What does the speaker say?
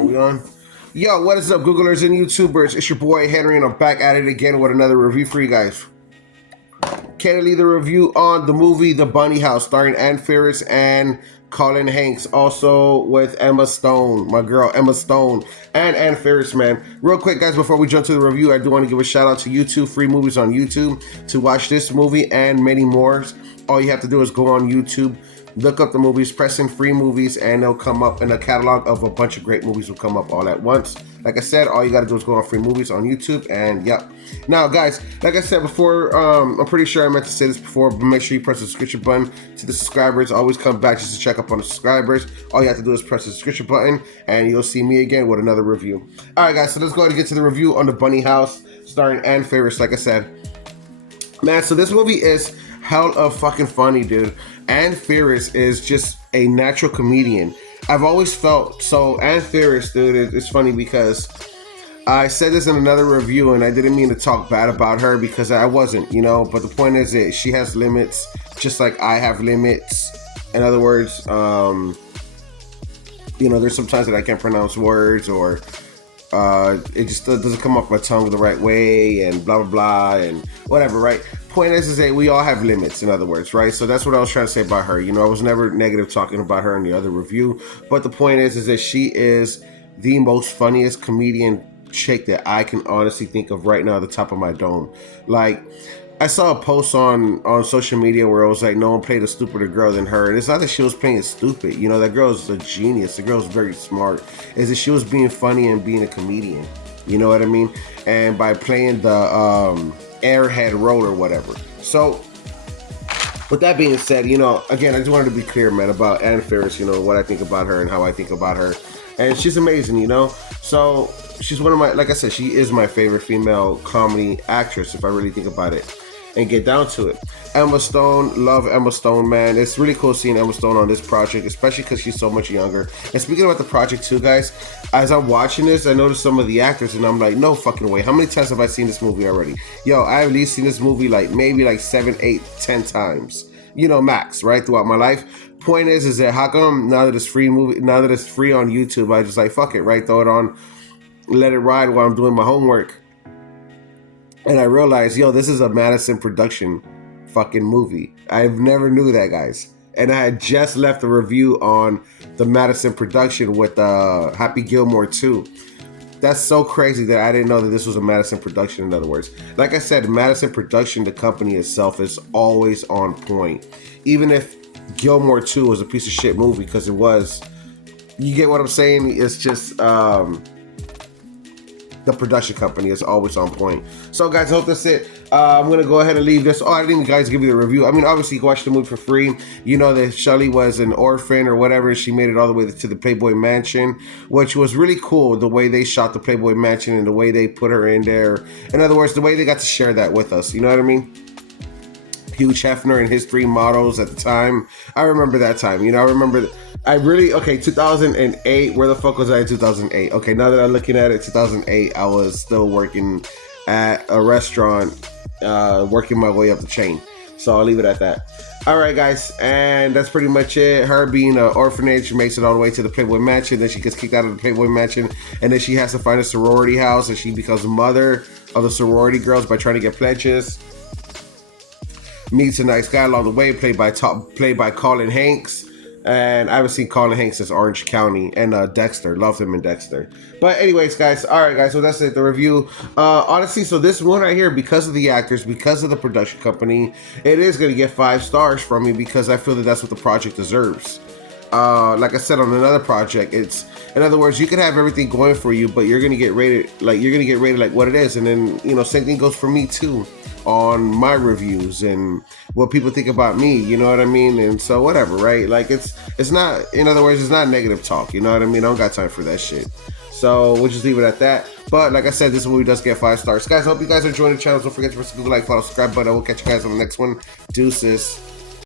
Are we on? Yo, what is up, Googlers and YouTubers? It's your boy Henry, and I'm back at it again with another review for you guys. Candidly, the review on the movie The Bunny House, starring Ann Faris and Colin Hanks, also with Emma Stone, my girl Emma Stone, and Ann Faris, man. Real quick, guys, before we jump to the review, I do want to give a shout out to YouTube, free movies on YouTube, to watch this movie and many more. All you have to do is go on YouTube, look up the movies, press in free movies, and they'll come up in a catalog of a bunch of great movies will come up all at once. Like I said, all you got to do is go on free movies on YouTube, and yep. Now, guys, like I said before, I'm pretty sure I meant to say this before, but make sure you press the subscription button to the subscribers. Always come back just to check up on the subscribers. All you have to do is press the subscription button, and you'll see me again with another review. All right, guys, so let's go ahead and get to the review on The Bunny House, starring Ann Faris, like I said. Man, so this movie is hell of fucking funny, dude. Ann Faris is just a natural comedian. I've always felt so. Ann Faris, dude, it's funny because I said this in another review, and I didn't mean to talk bad about her because I wasn't, you know. But the point is that she has limits, just like I have limits. In other words, you know, there's sometimes that I can't pronounce words, or it just doesn't come off my tongue the right way, and blah blah blah, and whatever, right? Point is that we all have limits, in other words, right? So that's what I was trying to say about her. You know, I was never negative talking about her in the other review, but the point is that she is the most funniest comedian chick that I can honestly think of right now at the top of my dome. Like, I saw a post on social media where it was like, no one played a stupider girl than her. And it's not that she was playing stupid. You know, that girl is a genius. The girl's very smart. Is that she was being funny and being a comedian. You know what I mean? And by playing the airhead role or whatever. So, with that being said, you know, again, I just wanted to be clear, man, about Ann Faris, you know, what I think about her and how I think about her. And she's amazing, you know? So, she's one of my, like I said, she is my favorite female comedy actress, if I really think about it and get down to it. Emma Stone, love Emma Stone, man. It's really cool seeing Emma Stone on this project, especially because she's so much younger. And speaking about the project too, guys, as I'm watching this, I noticed some of the actors, and I'm like, no fucking way. How many times have I seen this movie already? Yo, I've at least seen this movie like maybe like 7, 8, 10 times. You know, max, right, throughout my life. Point is that how come now that it's free now that it's free on YouTube, I just like, fuck it, right? Throw it on, let it ride while I'm doing my homework. And I realized, yo, this is a Madison production fucking movie. I've never knew that, guys. And I had just left a review on the Madison production with Happy Gilmore 2. That's so crazy that I didn't know that this was a Madison production, in other words. Like I said, Madison production, the company itself, is always on point. Even if Gilmore 2 was a piece of shit movie, because it was. You get what I'm saying? It's just the production company is always on point. So, guys, I hope that's it. I'm going to go ahead and leave this. Oh, I didn't even, guys, give you the review. I mean, obviously, you can watch the movie for free. You know that Shelley was an orphan or whatever. She made it all the way to the Playboy Mansion, which was really cool, the way they shot the Playboy Mansion and the way they put her in there. In other words, the way they got to share that with us. You know what I mean? Hugh Hefner and his 3 models at the time. I remember that time. You know, I really, okay, 2008, where the fuck was I in 2008? Okay, now that I'm looking at it, 2008, I was still working at a restaurant, working my way up the chain. So I'll leave it at that. All right, guys, and that's pretty much it. Her being an orphanage makes it all the way to the Playboy Mansion. Then she gets kicked out of the Playboy Mansion, and then she has to find a sorority house, and she becomes mother of the sorority girls by trying to get pledges. Meets a nice guy along the way, played by Colin Hanks. And I haven't seen Colin Hanks since Orange County, and Dexter. Love him in Dexter. But anyways, guys, all right, guys, so that's it, the review. Honestly, so this one right here, because of the actors, because of the production company, it is going to get 5 stars from me, because I feel that that's what the project deserves. Like I said on another project, it's, in other words, you can have everything going for you, but you're going to get rated like what it is. And then, you know, same thing goes for me too, on my reviews and what people think about me, you know what I mean? And so whatever, right? Like it's not, in other words, it's not negative talk, you know what I mean? I don't got time for that shit. So we'll just leave it at that. But like I said, this movie does get 5 stars. Guys, I hope you guys are enjoying the channel. Don't forget to press the like, follow, subscribe button. We'll catch you guys on the next one. Deuces.